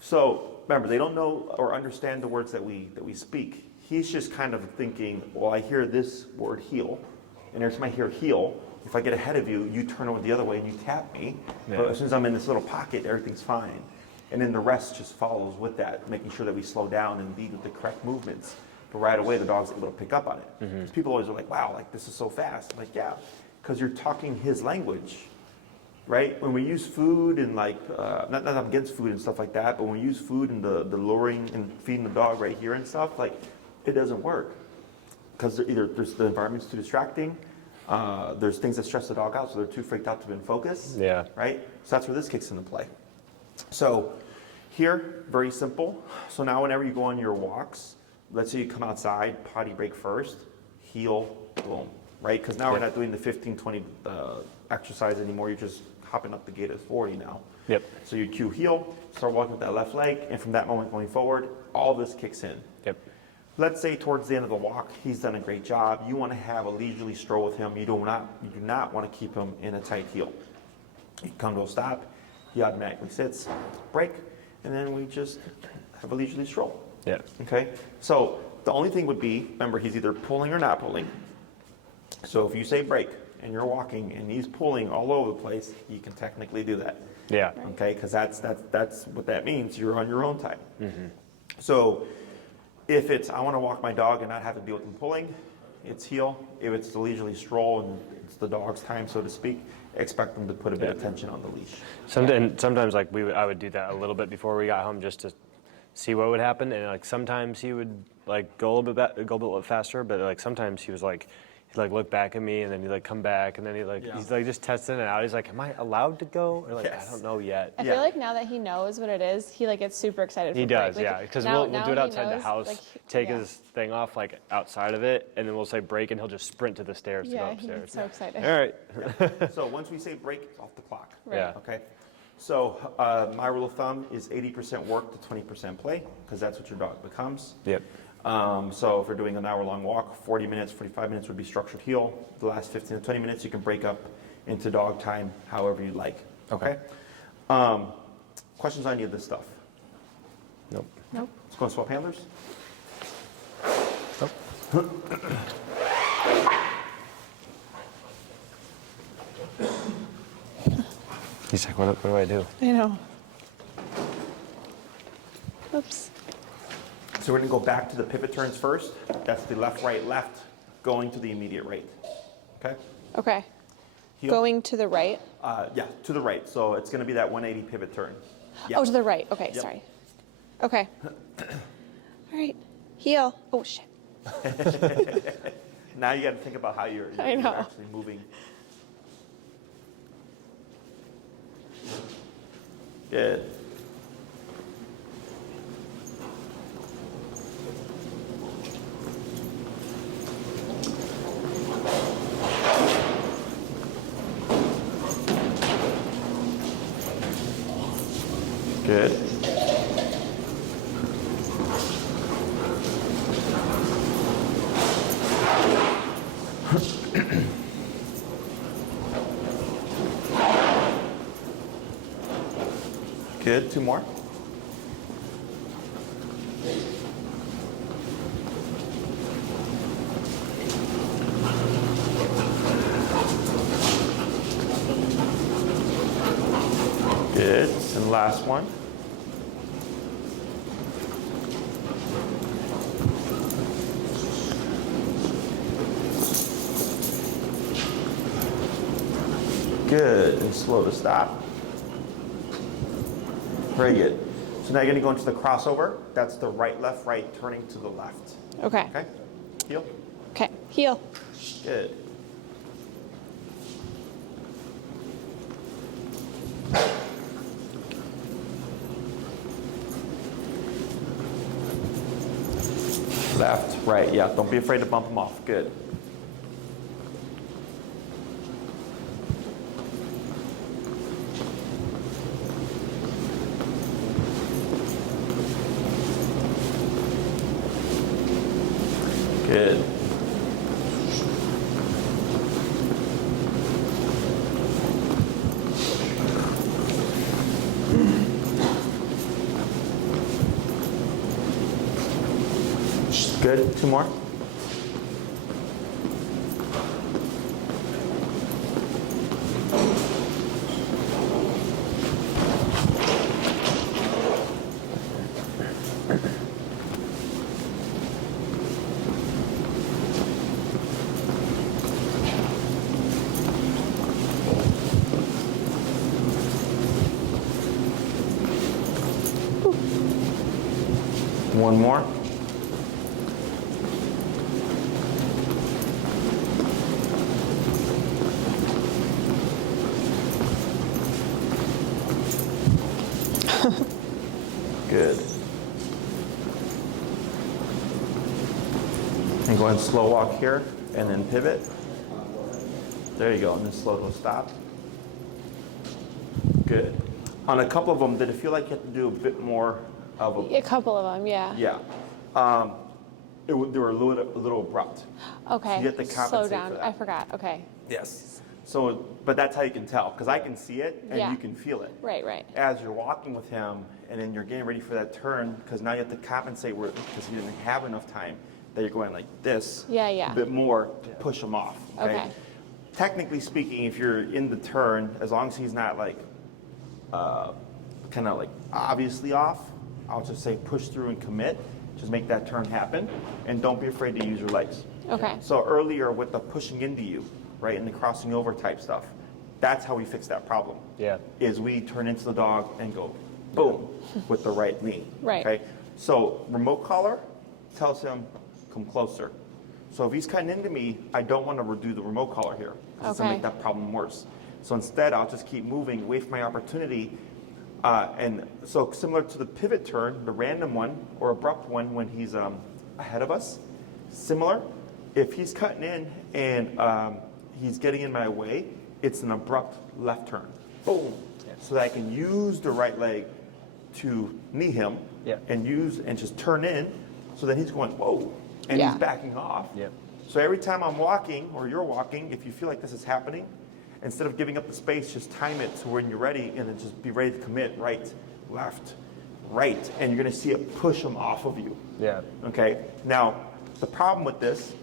So remember, they don't know or understand the words that we speak. He's just kind of thinking, well, I hear this word heel, and every time I hear heel, if I get ahead of you, you turn over the other way and you tap me. Yeah. But as soon as I'm in this little pocket, everything's fine. And then the rest just follows with that, making sure that we slow down and lead with the correct movements. But right away, the dog's able to pick up on it. Because people always are like, wow, like this is so fast. I'm like, yeah, because you're talking his language, right? When we use food and like, not that I'm against food and stuff like that, but when we use food and the luring and feeding the dog right here and stuff, like it doesn't work. Because either there's the environment's too distracting, there's things that stress the dog out, so they're too freaked out to be in focus. Yeah. Right? So that's where this kicks into play. So here, very simple. So now whenever you go on your walks, let's say you come outside, potty break first, heel, boom. Right? Because now we're not doing the 15, 20 exercise anymore. You're just hopping up the gate at 40 now. Yep. So you cue heel, start walking with that left leg, and from that moment going forward, all this kicks in. Yep. Let's say towards the end of the walk, he's done a great job. You want to have a leisurely stroll with him. You do not want to keep him in a tight heel. You come to a stop, he automatically sits, break, and then we just have a leisurely stroll. Yeah. Okay? So the only thing would be, remember, he's either pulling or not pulling. So if you say break and you're walking and he's pulling all over the place, you can technically do that. Yeah. Okay? Because that's what that means. You're on your own time. Mm-hmm. So if it's, I want to walk my dog and not have to deal with him pulling, it's heel. If it's the leisurely stroll and it's the dog's time, so to speak, expect them to put a bit of tension on the leash. Sometimes like I would do that a little bit before we got home just to see what would happen, and like sometimes he would like go a little bit faster, but like sometimes he'd like look back at me and then he'd like come back and then he's like just testing it out. He's like, am I allowed to go? Or like, Yes. I don't know yet. I feel like now that he knows what it is, he like gets super excited. He for does, break. yeah. Because now we'll do it he outside the knows, house, like, take his thing off like outside of it, and then we'll say break, and he'll just sprint to the stairs to go Yeah, upstairs. he's so excited. All right. So once we say break, it's off the clock. Right. Yeah. Okay. So my rule of thumb is 80% work to 20% play, because that's what your dog becomes. Yep. So if we're doing an hour-long walk, 40 minutes, 45 minutes would be structured heel. The last 15 to 20 minutes you can break up into dog time however you like. Okay? Questions on any of this stuff? Nope. Nope. Let's go and swap handlers. Nope. He's like, what do I do? I know. Oops. So we're going to go back to the pivot turns first. That's the left, right, left, going to the immediate right. Okay? Okay. Heel. Going to the right. Yeah, to the right. So it's going to be that 180 pivot turn. Yeah. Oh, to the right. Okay, Yep. sorry. Okay. All right. Heel. Oh shit. Now you got to think about how you're I know. actually moving. Good. Good. Good. Two more. Good. And last one. Good. And slow to stop. Very good. So now you're going to go into the crossover. That's the right, left, right, turning to the left. Okay. Okay? Heel. Okay. Heel. Good. Left, right, yeah. Don't be afraid to bump them off. Good. Good. Good. Two more. one more. Good. And go ahead and slow walk here and then pivot. There you go, and then slow to a stop. Good. On a couple of them, did it feel like you had to do a bit more of a... A couple of them, yeah. Yeah. They were a little abrupt. Okay. So you have to compensate slow down. for that. I forgot. Okay. Yes. So, but that's how you can tell, because I can see it and Yeah. you can feel it. Right. As you're walking with him, and then you're getting ready for that turn, because now you have to compensate because he didn't have enough time, that you're going like this. Yeah. A bit more to push him off. Okay. Technically speaking, if you're in the turn, as long as he's not like, kind of like obviously off, I'll just say push through and commit. Just make that turn happen, and don't be afraid to use your legs. Okay. So earlier with the pushing into you, right, and the crossing over type stuff, that's how we fix that problem. Yeah. Is we turn into the dog and go boom with the right knee. Right. Okay. So remote collar tells him come closer. So if he's cutting into me, I don't want to redo the remote collar here, because it's going to make that problem worse. So instead, I'll just keep moving, wait for my opportunity. And so similar to the pivot turn, the random one or abrupt one when he's ahead of us, similar. If he's cutting in and he's getting in my way, it's an abrupt left turn. Boom. Yeah. So that I can use the right leg to knee him and just turn in. So then he's going, whoa, and he's backing off. Yep. So every time I'm walking or you're walking, if you feel like this is happening, instead of giving up the space, just time it to when you're ready and then just be ready to commit right, left, right. And you're going to see it push him off of you. Yeah. Okay? Now, the problem with this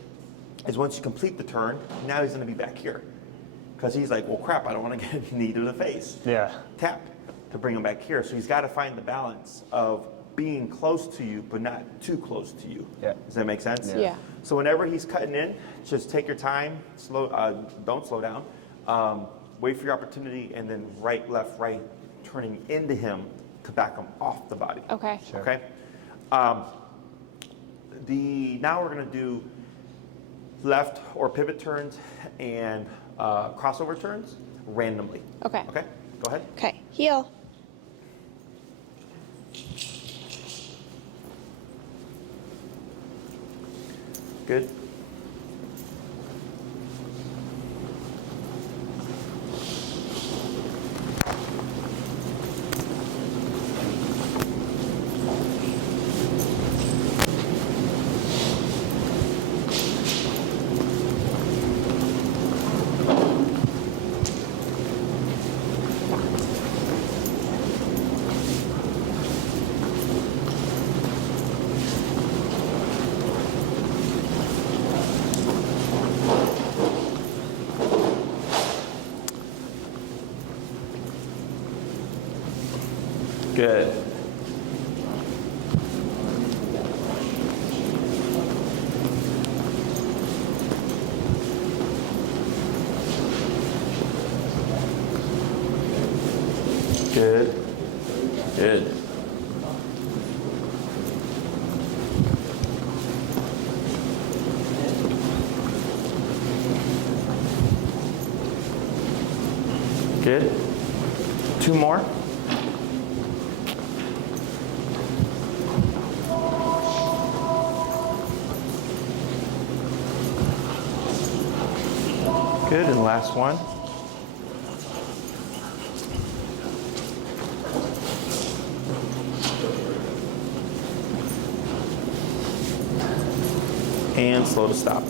is once you complete the turn, now he's going to be back here. Because he's like, well, crap, I don't want to get a knee to the face. Yeah. Tap to bring him back here. So he's got to find the balance of being close to you, but not too close to you. Yeah. Does that make sense? Yeah. So whenever he's cutting in, just take your time, don't slow down. Wait for your opportunity, and then right, left, right, turning into him to back him off the body. Okay. Sure. Okay. Now we're going to do left or pivot turns and crossover turns randomly. Okay. Okay. Go ahead. Okay. Heel. Good. Good. Good. Good. Good. Two more. Good, and last one. And slow to stop.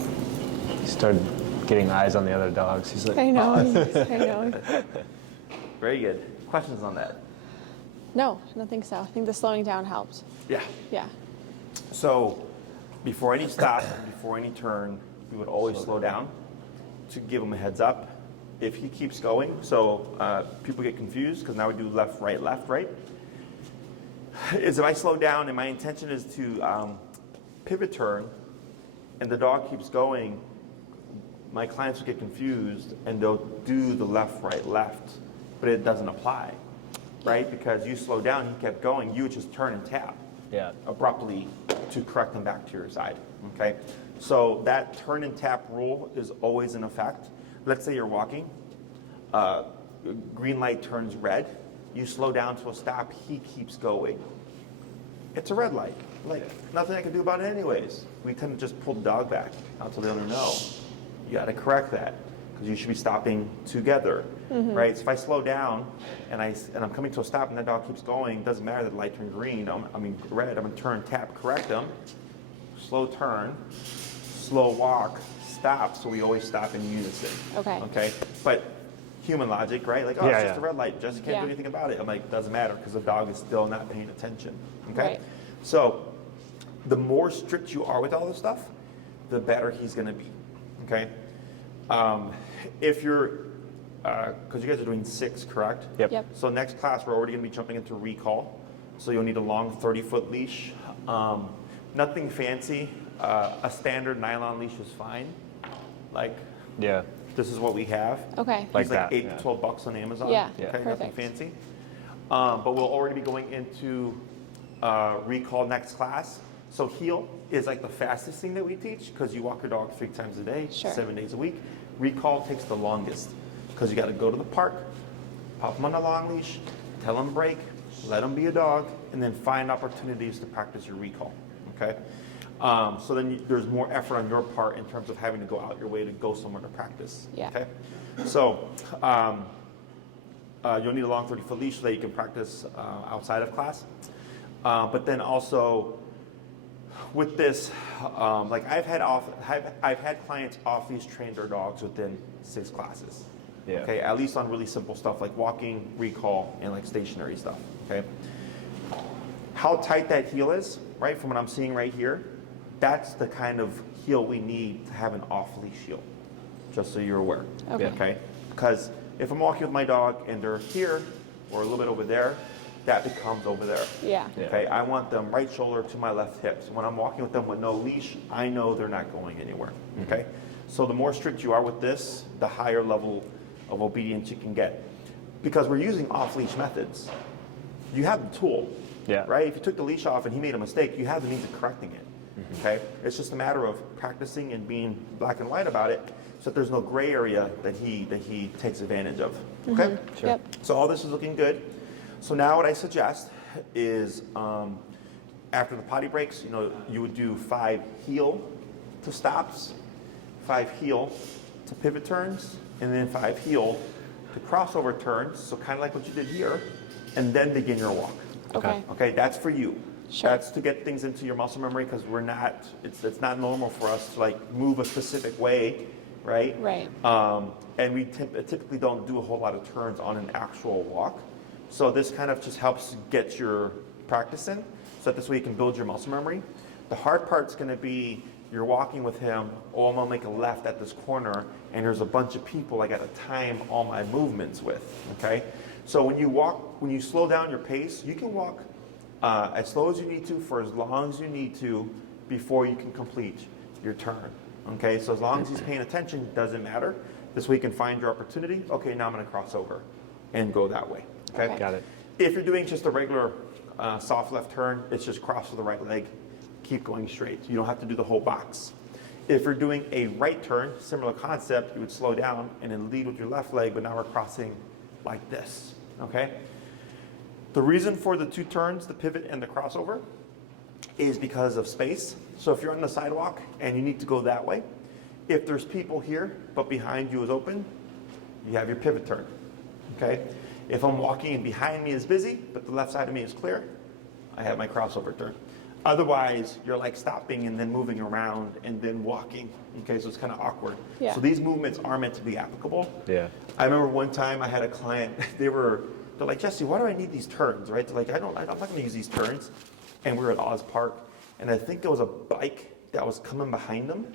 He started getting eyes on the other dogs. He's like, I know. I know. Very good. Questions on that? No, I don't think so. I think the slowing down helped. Yeah. Yeah. So before any stop, before any turn, we would always slow down to give him a heads up. If he keeps going, so people get confused because now we do left, right, is if I slow down and my intention is to pivot turn and the dog keeps going, my clients will get confused and they'll do the left, right, but it doesn't apply, right? Because you slow down, he kept going, you would just turn and tap. abruptly to correct them back to your side, okay? So that turn and tap rule is always in effect. Let's say you're walking, green light turns red, you slow down to a stop, he keeps going. It's a red light. Like, nothing I can do about it anyways. We tend to just pull the dog back until the other no. You got to correct that because you should be stopping together, right? So if I slow down and I'm coming to a stop and that dog keeps going, it doesn't matter that the light turned green, red, I'm going to turn, tap, correct them. Slow turn, slow walk, stop. So we always stop in unison. Okay? But human logic, right? Like, it's just a red light. Jesse can't do anything about it. I'm like, doesn't matter because the dog is still not paying attention. Okay? Right. So the more strict you are with all this stuff, the better he's going to be. Okay? If you're, because you guys are doing 6, correct? Yep. So next class, we're already going to be jumping into recall. So you'll need a long 30-foot leash. Nothing fancy. A standard nylon leash is fine. Like, this is what we have. Okay. It's like $8 to $12 on Amazon. Yeah. Okay, Perfect. nothing fancy. But we'll already be going into recall next class. So heel is like the fastest thing that we teach because you walk your dog 3 times a day, 7 days a week. Recall takes the longest because you got to go to the park, pop him on a long leash, tell him break, let him be a dog, and then find opportunities to practice your recall. Okay. So then there's more effort on your part in terms of having to go out your way to go somewhere to practice. Yeah. Okay. So you'll need a long 30-foot leash so that you can practice outside of class. But then also with this, like I've had clients off leash train their dogs within 6 classes. Okay, at least on really simple stuff like walking, recall, and like stationary stuff. Okay. How tight that heel is, right? From what I'm seeing right here, that's the kind of heel we need to have an off-leash heel. Just so you're aware. Okay. Because if I'm walking with my dog and they're here or a little bit over there, that becomes over there. Okay. I want them right shoulder to my left hip. So when I'm walking with them with no leash, I know they're not going anywhere. Okay. So the more strict you are with this, the higher level of obedience you can get. Because we're using off-leash methods. You have the tool. Right? If you took the leash off and he made a mistake, you have the means of correcting it. Okay? It's just a matter of practicing and being black and white about it so that there's no gray area that he takes advantage of. Okay? Yep. So all this is looking good. So now what I suggest is after the potty breaks, you would do 5 heel to stops, 5 heel to pivot turns, and then 5 heel to crossover turns, so kind of like what you did here, and then begin your walk. Okay, that's for you. That's to get things into your muscle memory because it's not normal for us to like move a specific way, right? Right. And we typically don't do a whole lot of turns on an actual walk. So this kind of just helps get your practice in so that this way you can build your muscle memory. The hard part's going to be you're walking with him, oh, I'm going to make a left at this corner, and there's a bunch of people I got to time all my movements with, okay? So when you slow down your pace, you can walk as slow as you need to for as long as you need to before you can complete your turn, okay? So as long as he's paying attention, it doesn't matter. This way you can find your opportunity. Okay, now I'm going to cross over and go that way, okay? Got it. If you're doing just a regular soft left turn, it's just cross with the right leg, keep going straight. You don't have to do the whole box. If you're doing a right turn, similar concept, you would slow down and then lead with your left leg, but now we're crossing like this, okay? The reason for the 2 turns, the pivot and the crossover, is because of space. So if you're on the sidewalk and you need to go that way, if there's people here, but behind you is open, you have your pivot turn, okay? If I'm walking and behind me is busy, but the left side of me is clear, I have my crossover turn. Otherwise, you're like stopping and then moving around and then walking, okay? So it's kind of awkward. So these movements are meant to be applicable. I remember one time I had a client, they're like, Jesse, why do I need these turns, right? They're like, I'm not going to use these turns. And we were at Oz Park, and I think there was a bike that was coming behind them,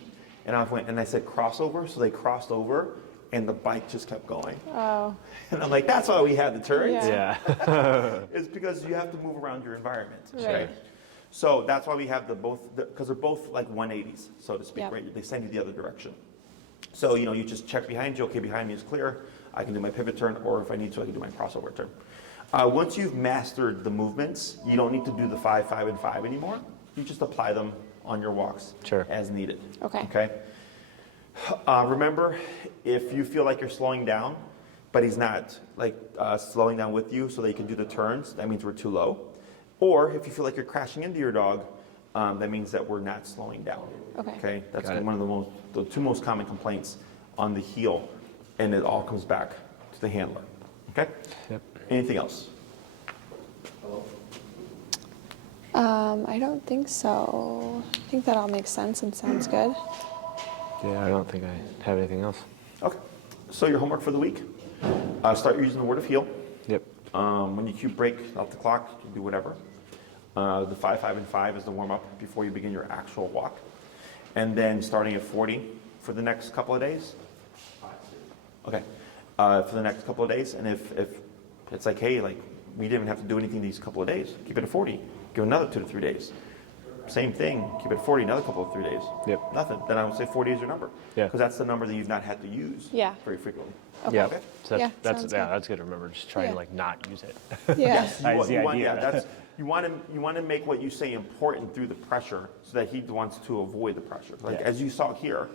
and I said crossover, so they crossed over, and the bike just kept going. Oh. And I'm like, that's why we have the turns. It's because you have to move around your environment. Right. So that's why we have because they're both like 180s, so to speak, right? They send you the other direction. So, you just check behind you. Okay, behind me is clear. I can do my pivot turn, or if I need to, I can do my crossover turn. Once you've mastered the movements, you don't need to do the 5, 5, and 5 anymore. You just apply them on your walks as needed. Okay. Remember, if you feel like you're slowing down, but he's not like slowing down with you so that you can do the turns, that means we're too low. Or if you feel like you're crashing into your dog, that means that we're not slowing down. Okay. That's one of the two most common complaints on the heel, and it all comes back to the handler. Okay. Yep. Anything else? I don't think so. I think that all makes sense and sounds good. Yeah, I don't think I have anything else. Okay. So your homework for the week, start using the word of heel. Yep. When you cue break off the clock, you can do whatever. The 5, 5, and 5 is the warm-up before you begin your actual walk. And then starting at 40 for the next couple of days. Okay. For the next couple of days. And if it's like, hey, like we didn't even have to do anything these couple of days, keep it at 40. Give another 2 to 3 days. Same thing, keep it at 40 another couple of 3 days. Yep. Nothing. Then I would say 40 is your number. Yeah. Because that's the number that you've not had to use very frequently. Yeah. Okay. So that's sounds that's good to remember. Just try and like not use it. Yeah. You want to make what you say important through the pressure so that he wants to avoid the pressure. Like as you saw here,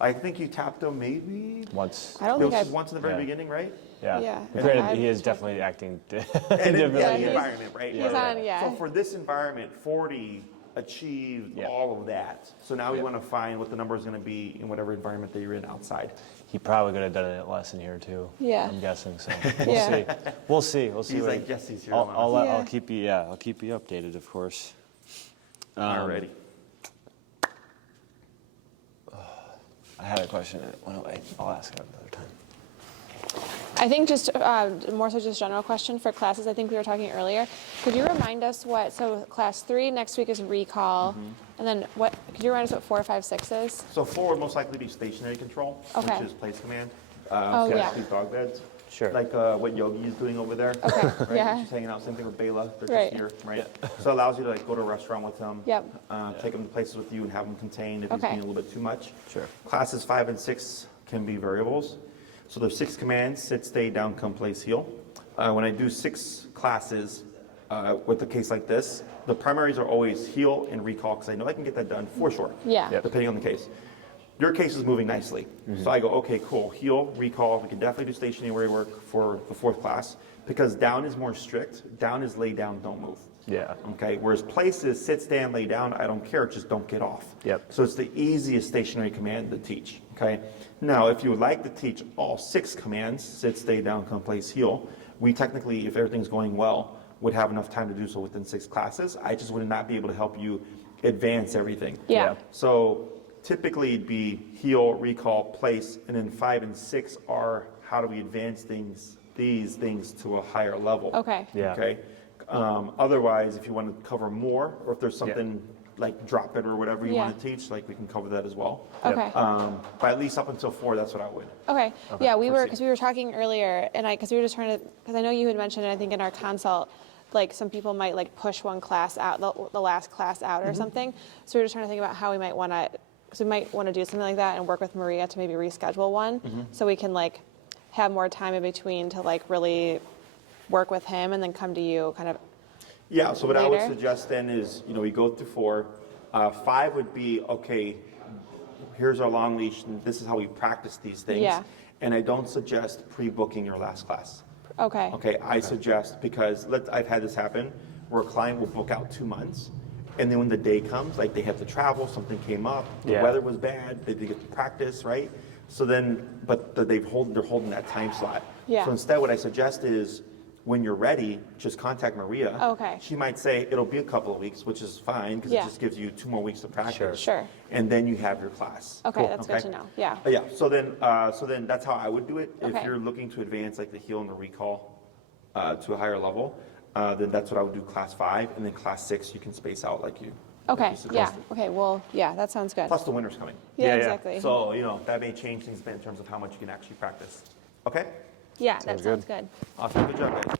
I think you tapped him maybe Once. I don't it think was I. once in the very beginning, right? Yeah. Granted, he is definitely acting And differently. the environment, right? He's on, yeah. So for this environment, 40 achieved all of that. So now we want to find what the number is going to be in whatever environment that you're in outside. He probably could have done it less in here too. Yeah. I'm guessing. So Yeah. we'll see. We'll see. He's what like, Jesse's here. I'll keep you. Yeah, I'll keep you updated, of course. Alrighty. I had a question. I'll ask it another time. I think just more so just general question for classes. I think we were talking earlier. Could you remind us so class 3 next week is recall, and then could you remind us what 4, 5, 6 is? So 4 would most likely be stationary control, Okay. which is place command. These dog beds. Sure. Like what Yogi is doing over there. Okay. Right? Yeah. She's hanging out. Same thing with Bela. They're Right. just here, right? So it allows you to like go to a restaurant with him. Yep. Take him to places with you and have him contained if he's being a little bit too much. Sure. Classes 5 and 6 can be variables. So there's 6 commands: sit, stay, down, come, place, heel. When I do 6 classes with a case like this, the primaries are always heel and recall because I know I can get that done for sure. Yeah. Yep. Depending on the case. Your case is moving nicely. So I go, okay, cool, heel, recall. We can definitely do stationary work for the 4th class because down is more strict. Down is lay down, don't move. Yeah. Okay, whereas place is sit, stand, lay down, I don't care, just don't get off. Yep. So it's the easiest stationary command to teach, okay? Now, if you would like to teach all 6 commands, sit, stay, down, come, place, heel, we technically, if everything's going well, would have enough time to do so within 6 classes. I just would not be able to help you advance everything. Yeah. So typically it'd be heel, recall, place, and then 5 and 6 are how do we advance these things to a higher level. Okay. Yeah. Okay. Otherwise, if you want to cover more, or if there's something like drop it or whatever you want to teach, like we can cover that as well. Okay. But at least up until 4, that's what I would. Okay. Yeah, because we were talking earlier, and because we were just trying to, because I know you had mentioned, I think in our consult, like some people might like push one class out, the last class out or something. So we were just trying to think about how we might want to, because we might want to do something like that and work with Maria to maybe reschedule one, so we can like have more time in between to like really work with him and then come to you kind of. Yeah, so what I would later. suggest then is, we go through 4. 5 would be, okay, here's our long leash, and this is how we practice these things. Yeah. And I don't suggest pre-booking your last class. Okay. Okay, I suggest, because I've had this happen, where a client will book out 2 months, and then when the day comes, like they have to travel, something came up, the weather was bad, they get to practice, right? So then, but they're holding that time slot. Yeah. So instead, what I suggest is, when you're ready, just contact Maria. Okay. She might say it'll be a couple of weeks, which is fine because it just gives you 2 more weeks to practice. Sure. And then you have your class. Okay, that's good to know. Yeah. Yeah. So then that's how I would do it. Okay. If you're looking to advance like the heel and the recall to a higher level, then that's what I would do. Class 5, and then class 6 you can space out like you. Okay. like you Yeah. suggested. Okay. Well, yeah, that sounds good. Plus the winter's coming. Yeah. Exactly. So that may change things a bit in terms of how much you can actually practice. Okay. Yeah, that sounds good. Awesome. Good job, guys.